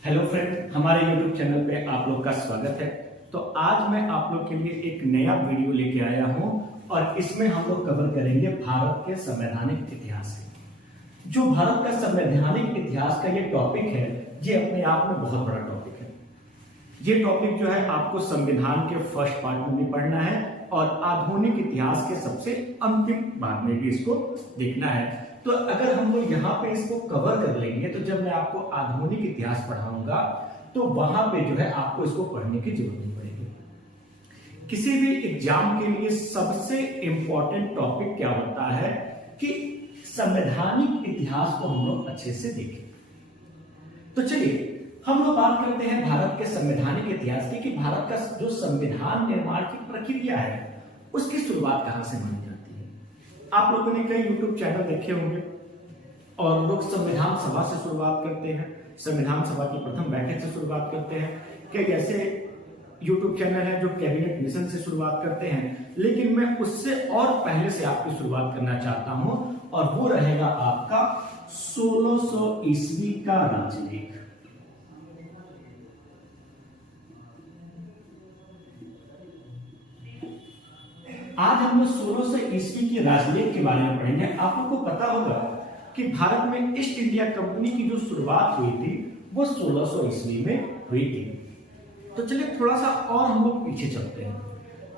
Hello friend, हमारे YouTube channel पे आप लोग का स्वागत है। तो आज मैं आप लोग के लिए एक नया वीडियो लेके आया हूं और इसमें हम लोग कवर करेंगे भारत के संवैधानिक इतिहास से। जो भारत का संवैधानिक इतिहास का ये टॉपिक है, ये अपने आप में बहुत बड़ा टॉपिक है। ये टॉपिक जो है आपको संविधान के फर्स्ट पार्ट में भी पढ़ना है और आधुनिक इतिहास के सबसे अंतिम भाग में भी इसको देखना है। तो अगर हम लोग यहाँ पे इसको कवर कर लेंगे तो जब मैं आपको आधुनिक इतिहास पढ़ाऊंगा तो वहां पे जो है आपको इसको पढ़ने की जरूरत नहीं पड़ेगी। किसी भी एग्जाम के लिए सबसे इंपॉर्टेंट टॉपिक क्या होता है कि संवैधानिक इतिहास को हम लोग अच्छे से देखें। तो चलिए हम लोग बात करते हैं भारत के संवैधानिक इतिहास की कि भारत का जो संविधान निर्माण की प्रक्रिया है उसकी शुरुआत कहां से मानी जाती है। आप लोगों ने कई YouTube चैनल देखे होंगे और लोग संविधान सभा से शुरुआत करते हैं, संविधान सभा की प्रथम बैठक से शुरुआत करते हैं। कई ऐसे YouTube चैनल हैं जो कैबिनेट मिशन से शुरुआत करते हैं, लेकिन मैं उससे और पहले से आपकी शुरुआत करना चाहता हूं और वो रहेगा आपका 1600 ईस्वी का राजलेख। आज हम लोग 1600 ईस्वी की राजलेख के बारे में पढ़ेंगे। आप लोगों को पता होगा कि भारत में ईस्ट इंडिया कंपनी की जो शुरुआत हुई थी वो 1600 ईस्वी में हुई थी। तो चलिए थोड़ा सा और हम लोग पीछे चलते हैं।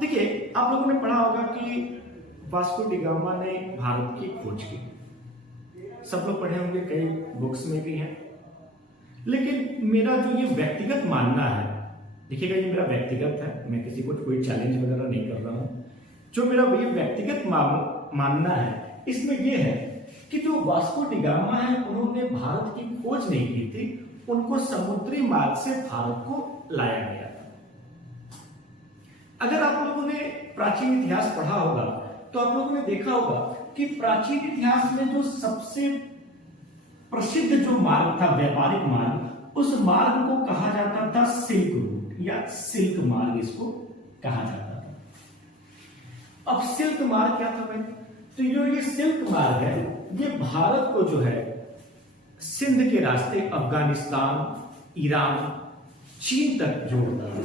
देखिए आप लोगों ने पढ़ा होगा कि वास्को डी गामा ने भारत की खोज की, सब लोग पढ़े होंगे, कई बुक्स में भी है। लेकिन मेरा जो ये व्यक्तिगत मानना है, देखिएगा ये मेरा व्यक्तिगत है, मैं किसी को कोई चैलेंज वगैरह नहीं कर रहा हूं। जो मेरा ये व्यक्तिगत मानना है इसमें यह है कि जो वास्को डी गामा है उन्होंने भारत की खोज नहीं की थी, उनको समुद्री मार्ग से भारत को लाया गया था। अगर आप लोगों ने प्राचीन इतिहास पढ़ा होगा तो आप लोगों ने देखा होगा कि प्राचीन इतिहास में जो सबसे प्रसिद्ध जो मार्ग था, व्यापारिक मार्ग, उस मार्ग को कहा जाता था सिल्क रूट या सिल्क मार्ग, इसको कहा जाता था। अब सिल्क मार्ग क्या था भाई? तो ये सिल्क मार्ग है, ये भारत को जो है सिंध के रास्ते अफगानिस्तान, ईरान, चीन तक जोड़ता था।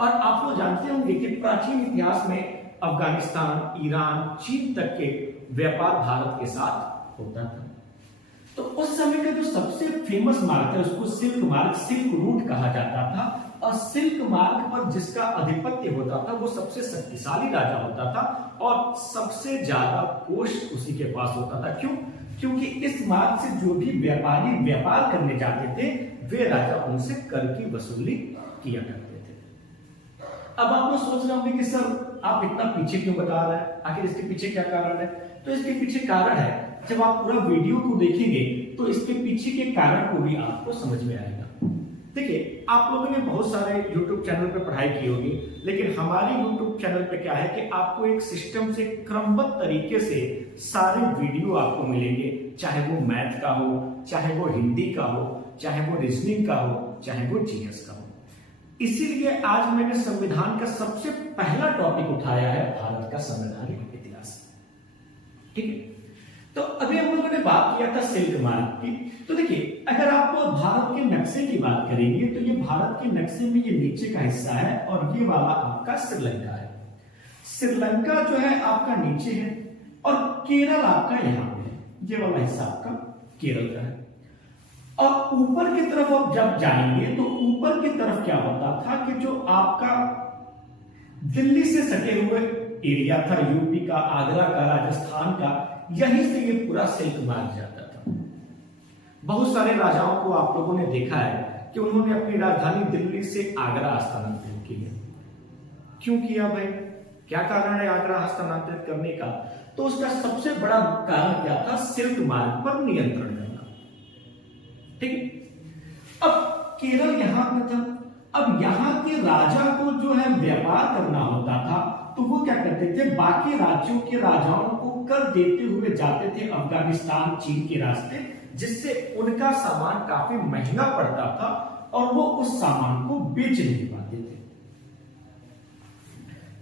और आप लोग जानते होंगे कि प्राचीन इतिहास में अफगानिस्तान, ईरान, चीन तक के व्यापार भारत के साथ होता था। तो उस समय का जो सबसे फेमस मार्ग था उसको सिल्क मार्ग, सिल्क रूट कहा जाता था। और सिल्क मार्ग पर जिसका अधिपत्य होता था वो सबसे शक्तिशाली राजा होता था और सबसे ज्यादा कोष उसी के पास होता था। क्यों? क्योंकि इस मार्ग से जो भी व्यापारी व्यापार करने जाते थे वे राजा उनसे कर की वसूली किया करते थे। अब आप लोग सोच रहे होंगे कि सर आप इतना पीछे क्यों बता रहे हैं, आखिर इसके पीछे क्या कारण है? तो इसके पीछे कारण है, जब आप पूरा वीडियो को देखेंगे तो इसके पीछे के कारण को भी आपको समझ में आएगा। देखिए आप लोगों ने बहुत सारे YouTube चैनल पे पढ़ाई की होगी, लेकिन हमारे YouTube चैनल पे क्या है कि आपको एक सिस्टम से क्रमबद्ध तरीके से सारे वीडियो आपको मिलेंगे, चाहे वो मैथ का हो, चाहे वो हिंदी का हो, चाहे वो रीजनिंग का हो, चाहे वो जीएस का हो। इसीलिए आज मैंने संविधान का सबसे पहला टॉपिक उठाया है, भारत का संवैधानिक इतिहास। ठीक है, तो अभी हम लोगों ने बात किया था सिल्क मार्ग की। तो देखिए अगर आप भारत के नक्शे की बात करेंगे तो ये भारत के नक्शे में ये नीचे का हिस्सा है और ये वाला आपका श्रीलंका है। श्रीलंका जो है आपका नीचे है और केरल आपका यहाँ पे है, ये वाला हिस्सा आपका केरल का है। और ऊपर की तरफ आप जब जाएंगे तो ऊपर की तरफ क्या होता था कि जो आपका दिल्ली से सटे हुए एरिया था, यूपी का, आगरा का, राजस्थान का, यहीं से ये पूरा सिल्क मार्ग जाता था। बहुत सारे राजाओं को आप लोगों ने देखा है कि उन्होंने अपनी राजधानी दिल्ली से आगरा स्थानांतरित किया। क्यों किया भाई? क्या कारण है आगरा स्थानांतरित करने का? तो उसका सबसे बड़ा कारण क्या था? सिल्क मार्ग पर नियंत्रण करना। ठीक है, अब केरल यहां पे था। अब यहां के राजा को जो है व्यापार करना होता था तो वो क्या करते थे, बाकी राज्यों के राजाओं को कर देते हुए जाते थे अफगानिस्तान, चीन के रास्ते, जिससे उनका सामान काफी महंगा पड़ता था और वो उस सामान को बेच नहीं पाते थे।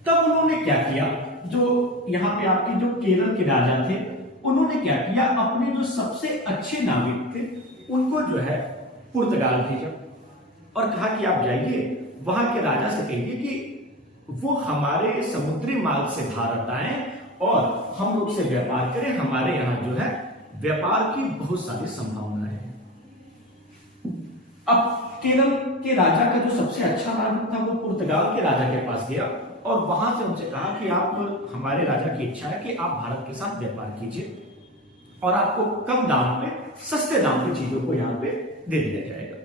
तब उन्होंने क्या किया, जो यहाँ पे आपके जो केरल के राजा थे उन्होंने क्या किया, अपने जो सबसे अच्छे नाविक थे उनको जो है पुर्तगाल भेजा और कहा कि आप जाइए वहां के राजा से कहिए कि वो हमारे समुद्री मार्ग से भारत आए और हम लोग से व्यापार करें, हमारे यहां जो है व्यापार की बहुत सारी संभावनाएं हैं। अब केरल के राजा का जो सबसे अच्छा नागरिक था वो पुर्तगाल के राजा के पास गया और वहां से उनसे कहा कि आप, हमारे राजा की इच्छा है कि आप भारत के साथ व्यापार कीजिए और आपको कम दाम पे, सस्ते दाम पे चीजों को यहां पे दे दिया जाएगा।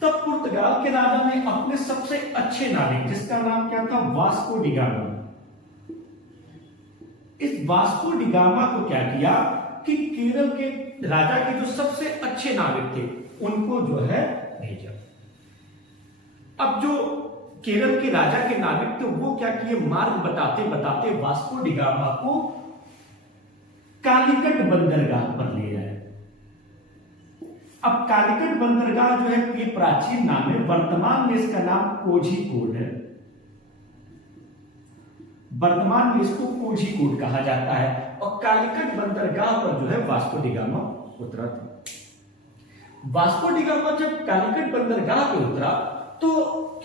तब पुर्तगाल के राजा ने अपने सबसे अच्छे नाविक, जिसका नाम क्या था, वास्को डी गामा, इस वास्को डी गामा को क्या किया कि केरल के राजा के जो सबसे अच्छे नाविक थे उनको जो है भेजा। अब जो केरल के राजा के नाविक थे वो क्या किए, मार्ग बताते बताते वास्को डी गामा को कालीकट बंदरगाह पर ले आए। अब कालीकट बंदरगाह जो है ये प्राचीन नाम है, वर्तमान में इसका नाम कोझीकोड है। वर्तमान में इसको कोझीकोड कहा जाता है और कालीकट बंदरगाह पर जो है वास्को डी गामा उतरा था। वास्को डी गामा जब कालीकट बंदरगाह पे उतरा तो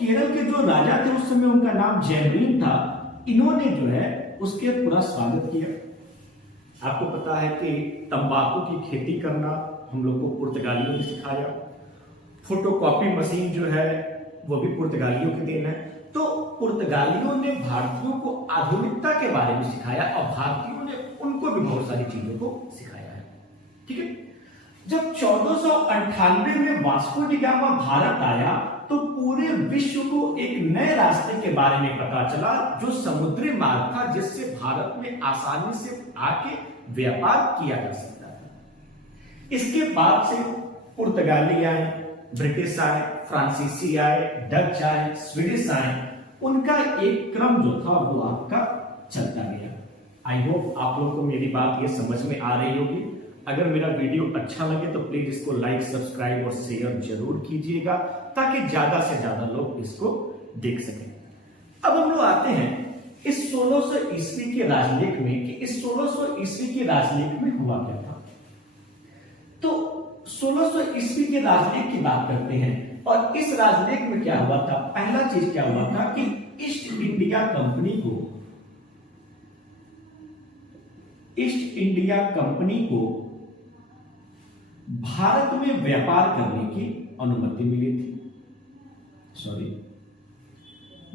केरल के जो राजा थे उस समय, उनका नाम जैमरीन था, इन्होंने जो है उसके पूरा स्वागत किया। आपको पता है कि तंबाकू की खेती करना हम लोग को पुर्तगालियों ने सिखाया। फोटोकॉपी मशीन जो है वो भी पुर्तगालियों की देन है। तो पुर्तगालियों ने भारतीयों को आधुनिकता के बारे में सिखाया और भारतीयों ने उनको भी बहुत सारी चीजों को सिखाया है। ठीक है, जब 1498 में वास्को डी गामा भारत आया तो पूरे विश्व को एक नए रास्ते के बारे में पता चला, जो समुद्री मार्ग था, जिससे भारत में आसानी से आके व्यापार किया जा सकता था। इसके बाद से पुर्तगाली आए, ब्रिटिश आए, फ्रांसीसी आए, डच आए, स्वीडिश आए, उनका एक क्रम जो था वो आपका चलता गया। आई होप आप लोगों को मेरी बात ये समझ में आ रही होगी। अगर मेरा वीडियो अच्छा लगे तो प्लीज इसको लाइक, सब्सक्राइब और शेयर जरूर कीजिएगा ताकि ज्यादा से ज्यादा लोग इसको देख सकें। अब हम लोग आते हैं इस 1600 ईस्वी के राजलेख में कि इस 1600 ईस्वी के राजलेख में हुआ क्या था। तो 1600 ईस्वी के राजलेख की बात करते हैं और इस राजलेख में क्या हुआ था। पहला चीज क्या हुआ था कि ईस्ट इंडिया कंपनी को भारत में व्यापार करने की अनुमति मिली थी।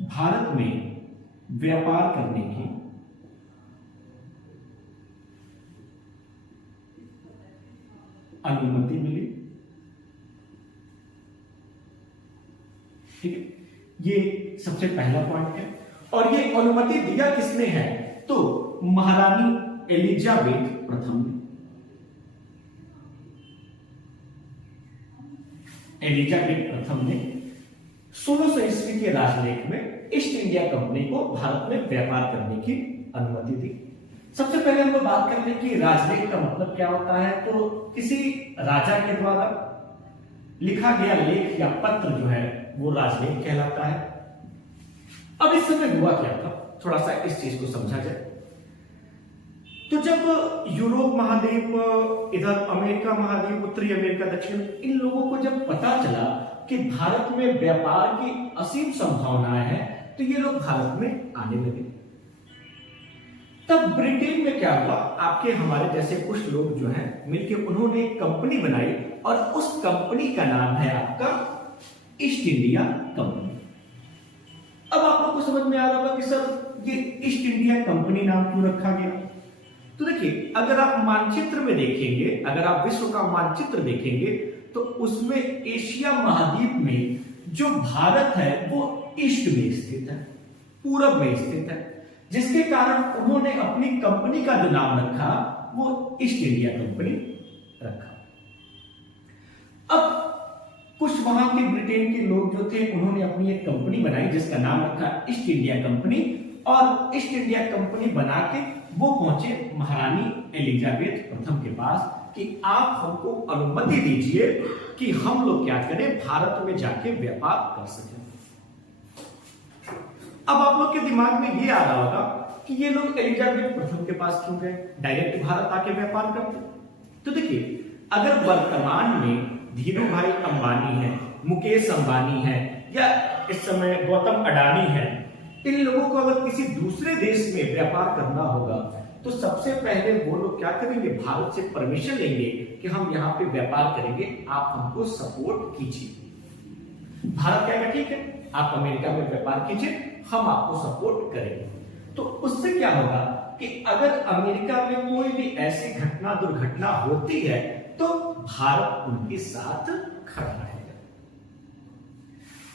भारत में व्यापार करने की अनुमति मिली। ठीक है, ये सबसे पहला पॉइंट है। और ये अनुमति दिया किसने है, तो महारानी एलिजाबेथ प्रथम ने। एलिजाबेथ प्रथम ने 1600 ईस्वी के राजलेख में ईस्ट इंडिया कंपनी को भारत में व्यापार करने की अनुमति दी। सबसे पहले हम लोग बात कर लें कि राजलेख का मतलब क्या होता है। तो किसी राजा के द्वारा लिखा गया लेख या पत्र जो है वो राजलेख कहलाता है। अब इस समय हुआ क्या था, थोड़ा सा इस चीज को समझा जाए। तो जब यूरोप महाद्वीप, इधर अमेरिका महाद्वीप, उत्तरी अमेरिका, दक्षिण, इन लोगों को जब पता चला कि भारत में व्यापार की असीम संभावनाएं हैं तो ये लोग भारत में आने लगे। तब ब्रिटेन में क्या हुआ, आपके हमारे जैसे कुछ लोग जो हैं मिलकर उन्होंने एक कंपनी बनाई और उस कंपनी का नाम है आपका ईस्ट इंडिया कंपनी। अब आप लोग को समझ में आ रहा होगा कि सर ये ईस्ट इंडिया कंपनी नाम क्यों रखा गया। तो देखिए, अगर आप मानचित्र में देखेंगे, अगर आप विश्व का मानचित्र देखेंगे तो उसमें एशिया महाद्वीप में जो भारत है वो ईस्ट में स्थित है, पूरब में स्थित है, जिसके कारण उन्होंने अपनी कंपनी का जो नाम रखा वो ईस्ट इंडिया कंपनी रखा। अब कुछ वहां के ब्रिटेन के लोग जो थे उन्होंने अपनी एक कंपनी बनाई जिसका नाम रखा ईस्ट इंडिया कंपनी, और ईस्ट इंडिया कंपनी बना के वो पहुंचे महारानी एलिजाबेथ प्रथम के पास कि आप हमको अनुमति दीजिए कि हम लोग क्या करें, भारत में जाके व्यापार कर सकें। अब आप लोग के दिमाग में ये आ रहा होगा कि ये लोग एलिजाबेथ प्रथम के पास क्यों गए, डायरेक्ट भारत आके व्यापार करते। तो देखिए, अगर वर्तमान में धीरू भाई अंबानी है, मुकेश अंबानी है, या इस समय गौतम अडानी है, इन लोगों को अगर किसी दूसरे देश में व्यापार करना होगा तो सबसे पहले वो लोग क्या करेंगे, भारत से परमिशन लेंगे कि हम यहाँ पे व्यापार करेंगे, आप हमको सपोर्ट कीजिए। भारत कहेगा ठीक है, आप अमेरिका में व्यापार कीजिए, हम आपको सपोर्ट करेंगे। तो उससे क्या होगा कि अगर अमेरिका में कोई भी ऐसी घटना दुर्घटना होती है तो भारत उनके साथ खड़ा रहेगा।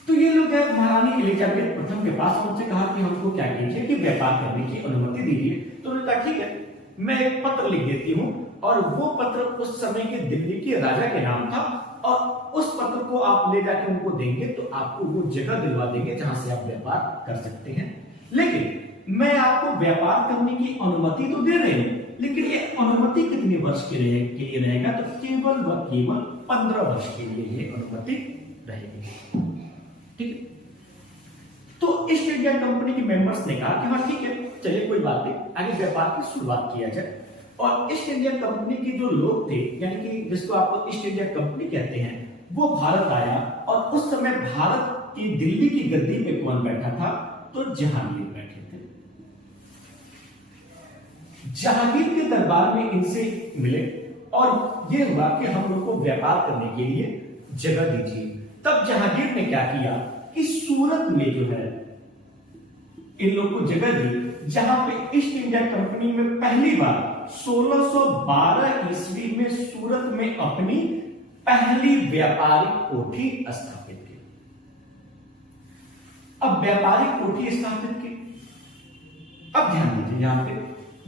तो ये लोग गए महारानी एलिजाबेथ प्रथम के पास, उनसे कहा कि हमको क्या कीजिए कि व्यापार करने की अनुमति दीजिए। तो उन्होंने कहा ठीक है, मैं एक पत्र लिख देती हूं, और वो पत्र उस समय के दिल्ली के राजा के नाम था, और उस पत्र को आप ले जाके उनको देंगे तो आपको वो जगह दिलवा देंगे जहां से आप व्यापार कर सकते हैं। लेकिन मैं आपको व्यापार करने की अनुमति तो दे रही हूं, लेकिन ये अनुमति कितने वर्ष के लिए रहेगा, तो केवल व केवल 15 वर्ष के लिए ये अनुमति रहेगी। ठीक है, तो ईस्ट इंडिया कंपनी के मेंबर्स ने कहा कि हाँ ठीक है, चलिए कोई बात नहीं, आगे व्यापार की शुरुआत किया जाए। और ईस्ट इंडिया कंपनी के जो लोग थे, यानी कि जिसको आप ईस्ट इंडिया कंपनी कहते हैं, वो भारत आया। और उस समय भारत की दिल्ली की गद्दी पे कौन बैठा था, तो जहांगीर बैठे थे। जहांगीर के दरबार में इनसे मिले और ये हुआ कि हम लोग को व्यापार करने के लिए जगह दीजिए। तब जहांगीर ने क्या किया कि सूरत में जो है इन लोग को जगह दी, जहां पे ईस्ट इंडिया कंपनी में पहली बार 1612 ईस्वी में सूरत में अपनी पहली व्यापारिक कोठी स्थापित की। अब व्यापारिक कोठी स्थापित की, अब ध्यान दीजिए, यहां पे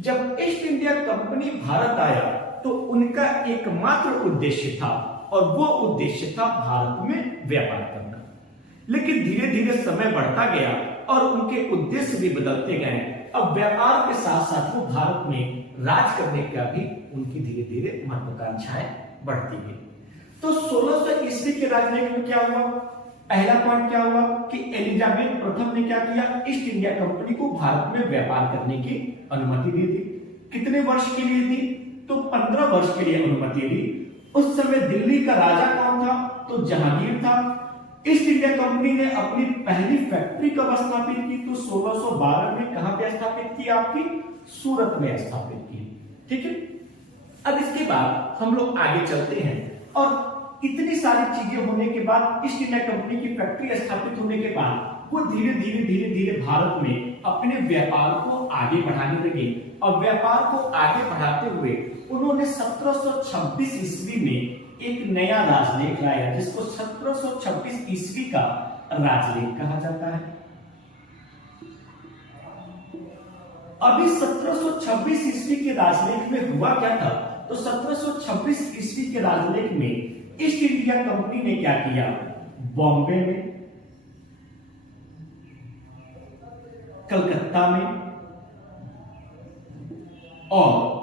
जब ईस्ट इंडिया कंपनी भारत आया तो उनका एकमात्र उद्देश्य था, और वो उद्देश्य था भारत में व्यापार करना। लेकिन धीरे धीरे समय बढ़ता गया और उनके उद्देश्य भी बदलते गए। अब व्यापार के साथ साथ वो भारत में राज करने का भी उनकी धीरे धीरे महत्वाकांक्षाएं बढ़ती गई। तो 1600 ईस्वी के राजनीति में क्या हुआ, पहला पॉइंट क्या हुआ कि एलिजाबेथ प्रथम ने क्या किया, ईस्ट इंडिया कंपनी को भारत में व्यापार करने की अनुमति दी थी। कितने वर्ष के लिए दी, तो 15 वर्ष के लिए अनुमति दी। उस समय दिल्ली का राजा कौन था, तो जहांगीर था। ईस्ट इंडिया कंपनी ने अपनी पहली फैक्ट्री कब स्थापित की, तो 1612 में कहां पे स्थापित की, आपकी सूरत में स्थापित की। ठीक है, अब इसके बाद हम लोग आगे चलते हैं, और इतनी सारी चीजें होने के बाद, ईस्ट इंडिया कंपनी की फैक्ट्री स्थापित होने के बाद वो धीरे धीरे भारत में अपने व्यापार को आगे बढ़ाने लगे। और व्यापार को आगे बढ़ाते हुए उन्होंने 1726 ईस्वी में एक नया राजलेख लाया, जिसको 1726 ईस्वी का राजलेख कहा जाता है। अभी 1726 ईस्वी के राजलेख में हुआ क्या था, तो 1726 ईस्वी के राजलेख में ईस्ट इंडिया कंपनी ने क्या किया, बॉम्बे में, कलकत्ता में और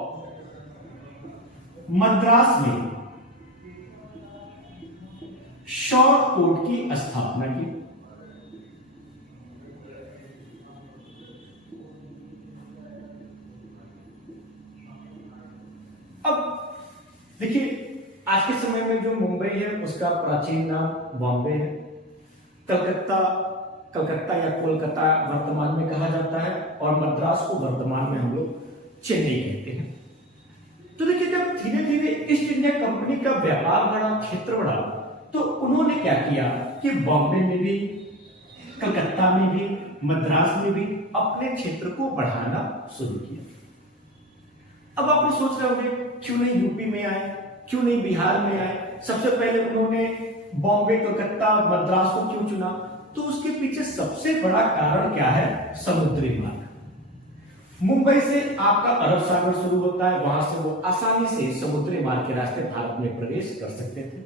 मद्रास में शॉर्ट कोर्ट की स्थापना की। अब देखिए, आज के समय में जो मुंबई है उसका प्राचीन नाम बॉम्बे है। कलकत्ता या कोलकाता वर्तमान में कहा जाता है, और मद्रास को वर्तमान में हम लोग चेन्नई कहते हैं। तो देखिए, जब धीरे धीरे ईस्ट इंडिया कंपनी का व्यापार बढ़ा, क्षेत्र बढ़ा, तो उन्होंने क्या किया कि बॉम्बे में भी, कलकत्ता में भी, मद्रास में भी अपने क्षेत्र को बढ़ाना शुरू किया। अब आप सोच रहे होंगे, क्यों नहीं यूपी में आए, क्यों नहीं बिहार में आए, सबसे पहले उन्होंने बॉम्बे, कलकत्ता, मद्रास को क्यों चुना? तो उसके पीछे सबसे बड़ा कारण क्या है, समुद्री मार्ग। मुंबई से आपका अरब सागर शुरू होता है, वहां से वो आसानी से समुद्री मार्ग के रास्ते भारत में प्रवेश कर सकते थे।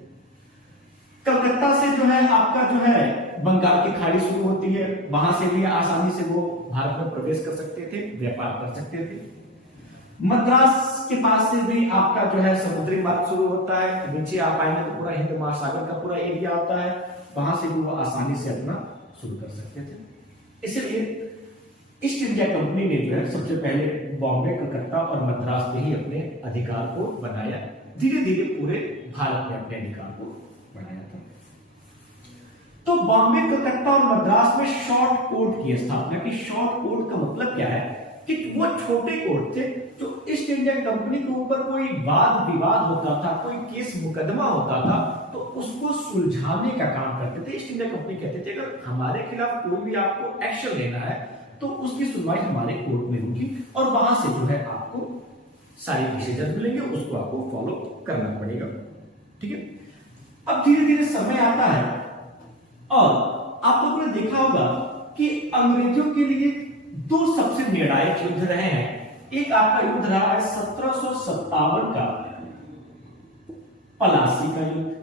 कलकत्ता से जो है आपका जो है बंगाल की खाड़ी शुरू होती है, वहां से भी आसानी से वो भारत में प्रवेश कर सकते थे, व्यापार कर सकते थे। मद्रास के पास से भी आपका जो है समुद्री मार्ग शुरू होता है, नीचे आप आएंगे तो पूरा हिंद महासागर का पूरा एरिया आता है, वहां से भी वो आसानी से अपना शुरू कर सकते थे। इसलिए ईस्ट इंडिया कंपनी ने जो है सबसे पहले बॉम्बे, कलकत्ता और मद्रास में ही अपने अधिकार को बनाया, धीरे धीरे पूरे भारत में अपने अधिकार को बढ़ाया था। तो बॉम्बे, कलकत्ता और मद्रास में शॉर्ट कोर्ट की स्थापना की। शॉर्ट कोर्ट का मतलब क्या है कि वो छोटे कोर्ट थे जो ईस्ट इंडिया कंपनी के ऊपर कोई वाद विवाद होता था, कोई केस मुकदमा होता था, तो उसको सुलझाने का काम करते थे। ईस्ट इंडिया कंपनी कहते थे अगर हमारे खिलाफ कोई भी आपको एक्शन लेना है तो उसकी सुनवाई हमारे कोर्ट में होगी और वहां से जो है आपको सारी प्रोसीजर मिलेंगे, उसको आपको फॉलो करना पड़ेगा। ठीक है, अब धीरे धीरे समय आता है और आप लोगों ने देखा होगा कि अंग्रेजों के लिए दो सबसे निर्णायक युद्ध रहे हैं। एक आपका युद्ध रहा है 1757 का पलासी का युद्ध,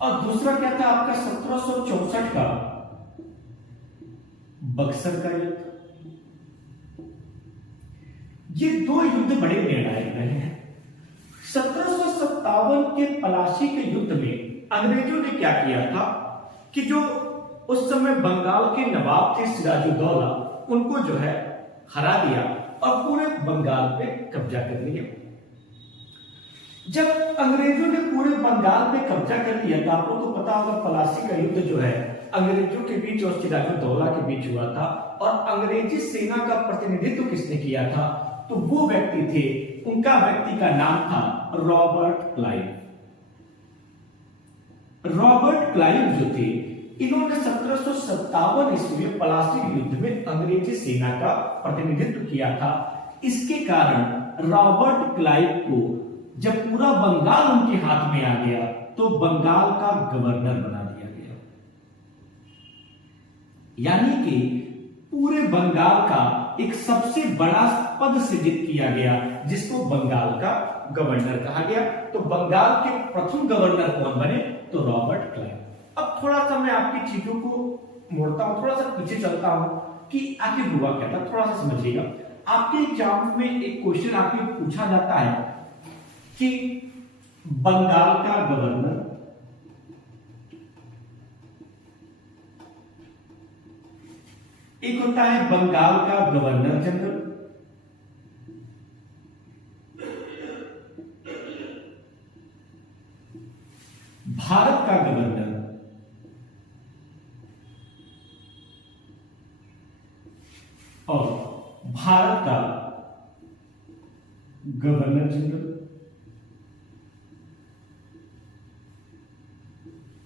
और दूसरा क्या था आपका 1764 का बक्सर का युद्ध। ये दो युद्ध बड़े निर्णायक रहे हैं। 1757 के पलासी के युद्ध में अंग्रेजों ने क्या किया था कि जो उस समय बंगाल के नवाब थे सिराजुद्दौला, उनको जो है हरा दिया और पूरे बंगाल पे कब्जा कर लिया। जब अंग्रेजों ने पूरे बंगाल पे कब्जा कर लिया तो आप लोगों को पता होगा पलासी का युद्ध जो है अंग्रेजों के बीच और सिराजुद्दौला के बीच हुआ था, और अंग्रेजी सेना का प्रतिनिधित्व किसने किया था, तो वो व्यक्ति थे, उनका व्यक्ति का नाम था रॉबर्ट क्लाइव। रॉबर्ट क्लाइव जो थे, इन्होंने 1757 ईस्वी में पलासी युद्ध में अंग्रेजी सेना का प्रतिनिधित्व किया था। इसके कारण रॉबर्ट क्लाइव को जब पूरा बंगाल उनके हाथ में आ गया तो बंगाल का गवर्नर बना दिया गया, यानी कि पूरे बंगाल का एक सबसे बड़ा पद सृजित किया गया जिसको बंगाल का गवर्नर कहा गया। तो बंगाल के प्रथम गवर्नर कौन बने, तो रॉबर्ट क्लाइव। अब थोड़ा सा मैं आपकी चीजों को मोड़ता हूं, थोड़ा सा पीछे चलता हूं कि आखिर हुआ क्या था, थोड़ा सा समझिएगा। आपके एग्जाम में एक क्वेश्चन आपको पूछा जाता है कि बंगाल का गवर्नर, एक होता है बंगाल का गवर्नर जनरल, भारत का गवर्नर, और भारत का गवर्नर जनरल।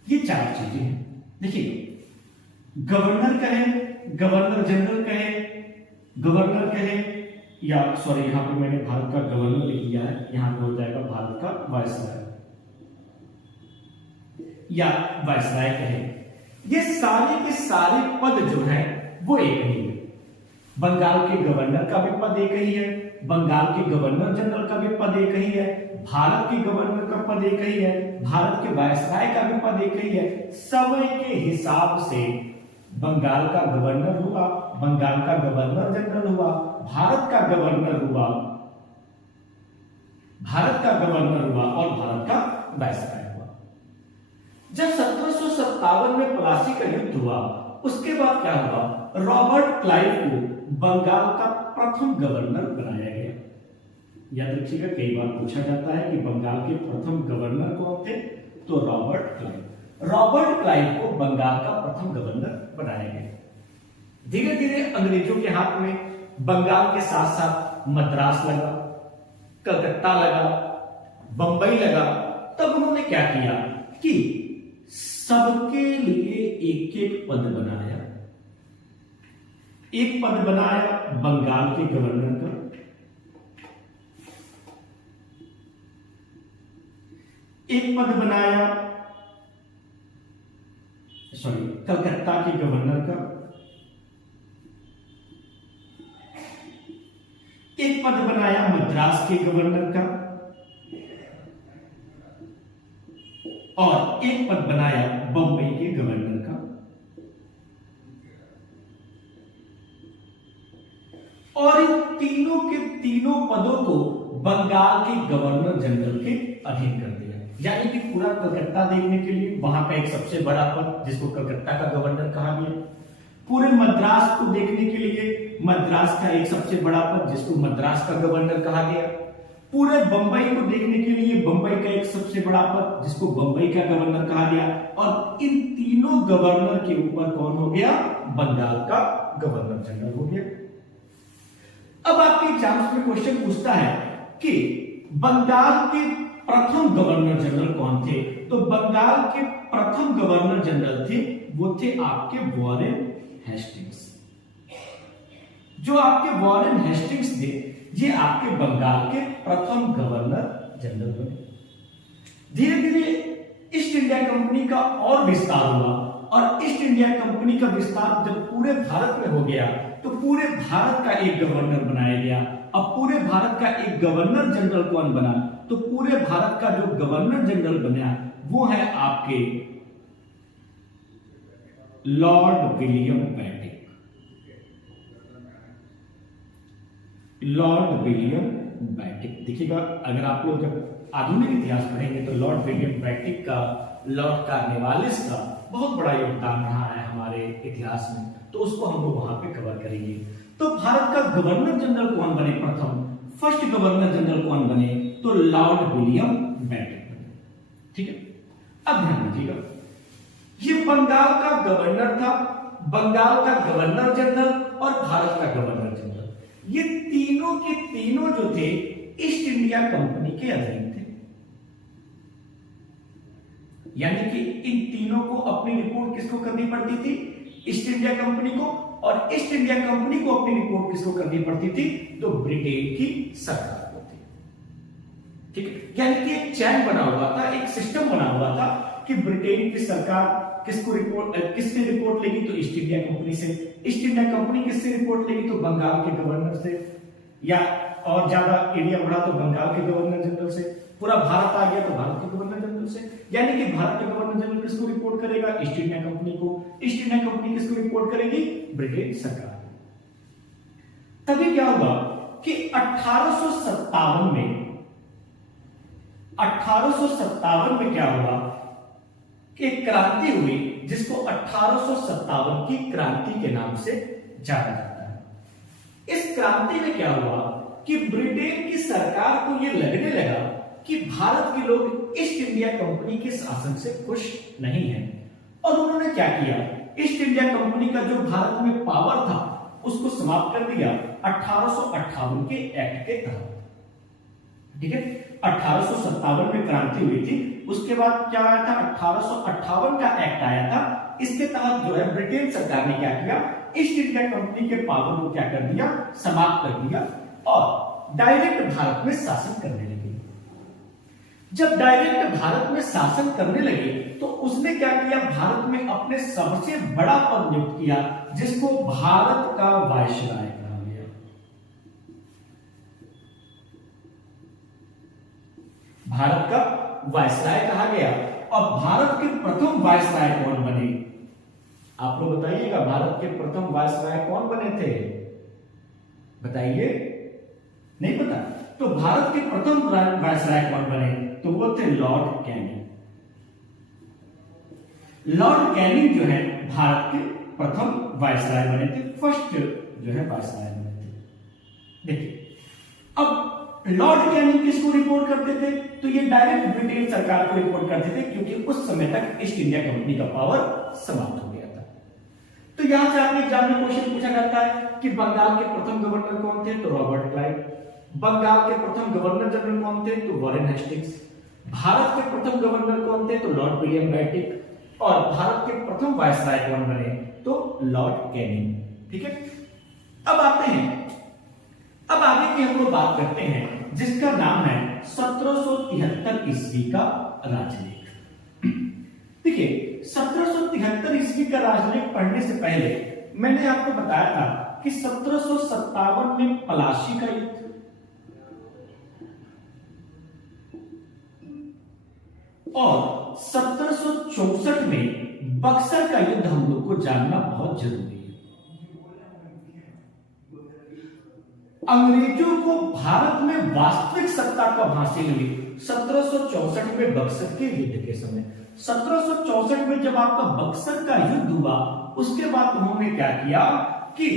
ये चार चीजें हैं। देखिए, गवर्नर कहे, गवर्नर जनरल कहे, गवर्नर कहे, या सॉरी यहां पे मैंने भारत का गवर्नर लिख दिया है, यहां पे हो जाएगा भारत का वायसराय या वायसराय कहे। ये सारे के सारे पद जो है वो एक ही है। बंगाल के गवर्नर का भी पद एक ही है, बंगाल के गवर्नर जनरल का भी पद एक ही है, भारत के गवर्नर का पद एक ही है, भारत के वायसराय का भी पद एक ही है। समय के हिसाब से बंगाल का गवर्नर हुआ, बंगाल का गवर्नर जनरल हुआ, भारत का गवर्नर हुआ, भारत का गवर्नर हुआ और भारत का वायसराय हुआ। जब 1757 में पलासी का युद्ध हुआ, उसके बाद क्या हुआ, रॉबर्ट क्लाइव को बंगाल का प्रथम गवर्नर बनाया गया। याद रखिएगा, कई बार पूछा जाता है कि बंगाल के प्रथम गवर्नर कौन थे, तो रॉबर्ट क्लाइव। रॉबर्ट क्लाइव को बंगाल का प्रथम गवर्नर बनाया गया। धीरे धीरे अंग्रेजों के हाथ में बंगाल के साथ साथ मद्रास लगा, कलकत्ता लगा, बंबई लगा। तब उन्होंने क्या किया कि सबके लिए एक एक पद बनाया। एक पद बनाया बंगाल के गवर्नर का, एक पद बनाया कलकत्ता के गवर्नर का, एक पद बनाया मद्रास के गवर्नर का, और एक पद बनाया बंबई के गवर्नर का। और इन तीनों के तीनों पदों को बंगाल के गवर्नर जनरल के अधीन कर दिया। यानी कि पूरा कलकत्ता देखने के लिए वहां का एक सबसे बड़ा पद जिसको कलकत्ता का गवर्नर कहा गया, पूरे मद्रास को देखने के लिए मद्रास का एक सबसे बड़ा पद जिसको मद्रास का गवर्नर कहा गया। पूरे बंबई को देखने के लिए बंबई का एक सबसे बड़ा पद जिसको बंबई का गवर्नर कहा गया। और इन तीनों गवर्नर के ऊपर कौन हो गया? बंगाल का गवर्नर जनरल हो गया। अब आपके एग्जाम्स में क्वेश्चन पूछता है कि बंगाल के प्रथम गवर्नर जनरल कौन थे? तो बंगाल के प्रथम गवर्नर जनरल थे वो थे आपके वॉरेन हेस्टिंग्स। जो आपके वॉरेन हेस्टिंग्स थे ये आपके बंगाल के प्रथम गवर्नर जनरल बने। धीरे धीरे ईस्ट इंडिया कंपनी का और विस्तार हुआ और ईस्ट इंडिया कंपनी का विस्तार जब पूरे भारत में हो गया तो पूरे भारत का एक गवर्नर बनाया गया। अब पूरे भारत का एक गवर्नर जनरल कौन बना? तो पूरे भारत का जो गवर्नर जनरल बना वो है आपके Lord William Bentinck. Lord William Bentinck देखिएगा, अगर आप लोग जब आधुनिक इतिहास पढ़ेंगे तो लॉर्ड विलियम बेंटिक का, लॉर्ड कार्नवालिस का बहुत बड़ा योगदान रहा है हमारे इतिहास में, तो उसको हम लोग वहां पे कवर करेंगे। तो भारत का गवर्नर जनरल कौन बने? प्रथम फर्स्ट गवर्नर जनरल कौन बने? तो लॉर्ड विलियम बेंटिक बने। ठीक है, अब ध्यान दीजिएगा, ये बंगाल का गवर्नर था, बंगाल का गवर्नर जनरल और भारत का गवर्नर जनरल, ये तीनों के तीनों जो थे ईस्ट इंडिया कंपनी के अधीन थे। यानी कि इन तीनों को अपनी रिपोर्ट किसको करनी पड़ती थी? ईस्ट इंडिया कंपनी को। और ईस्ट इंडिया कंपनी को अपनी रिपोर्ट किसको करनी पड़ती थी? तो ब्रिटेन की सरकार को थी। ठीक है, यानी कि एक चैन बना हुआ था, एक सिस्टम बना हुआ था कि ब्रिटेन की सरकार किसको रिपोर्ट, किससे रिपोर्ट लेगी? तो ईस्ट इंडिया कंपनी से। ईस्ट इंडिया कंपनी किससे रिपोर्ट लेगी? तो बंगाल के गवर्नर से, या और ज्यादा एरिया बढ़ा तो बंगाल के गवर्नर जनरल से। पूरा भारत आ गया तो भारत के गवर्नर जनरल से। यानी कि भारत के गवर्नर जनरल किसको रिपोर्ट करेगा? ईस्ट इंडिया कंपनी को। ईस्ट इंडिया कंपनी किसको रिपोर्ट करेगी? ब्रिटेन सरकार। तभी क्या हुआ कि 1857 में क्या हुआ? एक क्रांति हुई जिसको 1857 की क्रांति के नाम से जाना जाता है। इस क्रांति में क्या हुआ कि ब्रिटेन की सरकार को यह लगने लगा कि भारत के लोग ईस्ट इंडिया कंपनी के शासन से खुश नहीं हैं, और उन्होंने क्या किया? ईस्ट इंडिया कंपनी का जो भारत में पावर था उसको समाप्त कर दिया 1858 के एक्ट के तहत। ठीक है, 1857 में क्रांति हुई थी, उसके बाद क्या आया था? 1858 का एक्ट आया था। इसके तहत जो है ब्रिटेन सरकार ने क्या किया? ईस्ट इंडिया कंपनी के पावर को क्या कर दिया? समाप्त कर दिया और डायरेक्ट भारत में शासन करने लगे। जब डायरेक्ट भारत में शासन करने लगे तो उसने क्या किया? भारत में अपने सबसे बड़ा पद नियुक्त किया जिसको भारत का वायसराय कहा गया। भारत का वायसराय कहा गया। और भारत के प्रथम वायसराय कौन बने? आप लोग बताइएगा, भारत के प्रथम वायसराय कौन बने थे? बताइए, नहीं पता? तो भारत के प्रथम वायसराय कौन बने? तो वो थे लॉर्ड कैनिंग। लॉर्ड कैनिंग जो है भारत के प्रथम वायसराय बने थे, फर्स्ट जो है वायसराय बने थे। देखिए, अब लॉर्ड कैनिंग किसको रिपोर्ट करते थे? तो ये डायरेक्ट ब्रिटेन सरकार को रिपोर्ट करते थे, क्योंकि उस समय तक ईस्ट इंडिया कंपनी का पावर समाप्त हो गया था। तो यहां से आपके एग्जाम में क्वेश्चन पूछा जाता है कि बंगाल के प्रथम गवर्नर कौन थे? तो रॉबर्ट क्लाइव। बंगाल के प्रथम गवर्नर जनरल कौन थे? तो वॉरेन हेस्टिंग्स। भारत के प्रथम गवर्नर कौन थे? तो लॉर्ड विलियम बेंटिक। और भारत के प्रथम वायसराय कौन बने? तो लॉर्ड कैनिंग। ठीक है, अब आते हैं, अब आगे की हम लोग बात करते हैं जिसका नाम है 1773 ईस्वी का राजलेख। देखिए, 1773 ईस्वी का राजलेख पढ़ने से पहले मैंने आपको बताया था कि 1757 में पलाशी का युद्ध, और 1764 में बक्सर का युद्ध हम लोग को जानना बहुत जरूरी है। अंग्रेजों को भारत में वास्तविक सत्ता कब हासिल हुई? 1764 में बक्सर के युद्ध के समय। 1764 में जब आपका बक्सर का युद्ध हुआ उसके बाद उन्होंने क्या किया कि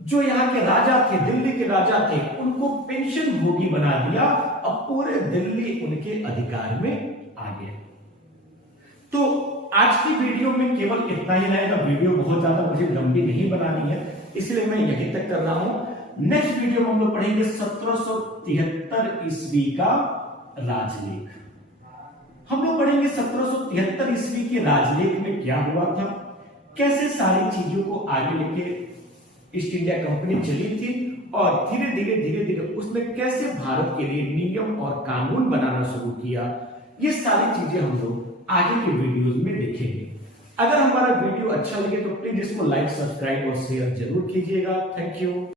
जो यहाँ के राजा थे, दिल्ली के राजा थे, उनको पेंशन भोगी बना दिया। अब पूरे दिल्ली उनके अधिकार में आ गया। तो आज की वीडियो में केवल इतना ही रहेगा। वीडियो बहुत ज्यादा मुझे लंबी नहीं बनानी है, इसलिए मैं यहीं तक कर रहा हूं। नेक्स्ट वीडियो में हम लोग पढ़ेंगे 1773 ईस्वी का राजलेख। हम लोग पढ़ेंगे 1773 ईस्वी के राजलेख में क्या हुआ था, कैसे सारी चीजों को आगे लेके ईस्ट इंडिया कंपनी चली थी और धीरे धीरे उसने कैसे भारत के लिए नियम और कानून बनाना शुरू किया। ये सारी चीजें हम लोग आगे के वीडियोस में देखेंगे। अगर हमारा वीडियो अच्छा लगे तो प्लीज इसको लाइक, सब्सक्राइब और शेयर जरूर कीजिएगा। Thank you.